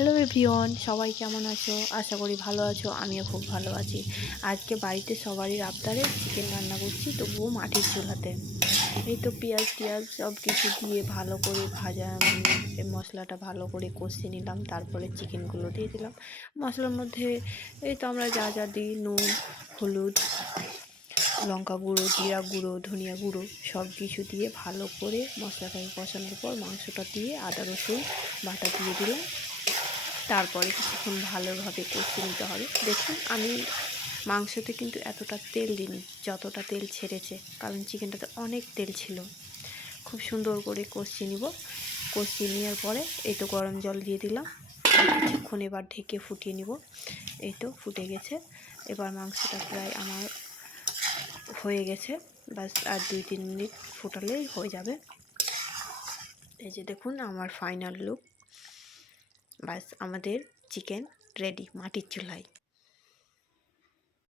Hello everyone, সবাই কেমন আছো? আশা করি ভালো আছো। আমিও খুব ভালো আছি। আজকে বাড়িতে সবারই আবদারে চিকেন রান্না করছি, তবুও মাটির চুলাতে। এই তো পেঁয়াজ টিয়াজ সব কিছু দিয়ে ভালো করে ভাজা এই মশলাটা ভালো করে কষিয়ে নিলাম। তারপরে চিকেনগুলো দিয়ে দিলাম মশলার মধ্যে। এই তো আমরা যা যা দিই, নুন, হলুদ, লঙ্কা গুঁড়ো, জিরা গুঁড়ো, ধনিয়া গুঁড়ো সব কিছু দিয়ে ভালো করে মশলাটাকে কষানোর পর মাংসটা দিয়ে আদা রসুন বাটা দিয়ে দিলাম। তারপরে কিছুক্ষণ ভালোভাবে কষিয়ে নিতে হবে। দেখুন, আমি মাংসতে কিন্তু এতটা তেল দিইনি যতটা তেল ছেড়েছে, কারণ চিকেনটাতে অনেক তেল ছিল। খুব সুন্দর করে কষিয়ে নিব। কষিয়ে নেওয়ার পরে এই তো গরম জল দিয়ে দিলাম। কিছুক্ষণ এবার ঢেকে ফুটিয়ে নিব। এই তো ফুটে গেছে। এবার মাংসটা প্রায় আমার হয়ে গেছে। বাস আর 2-3 মিনিট ফুটালেই হয়ে যাবে। এই যে দেখুন আমার ফাইনাল লুক। বাস আমাদের চিকেন রেডি মাটির চুলায়।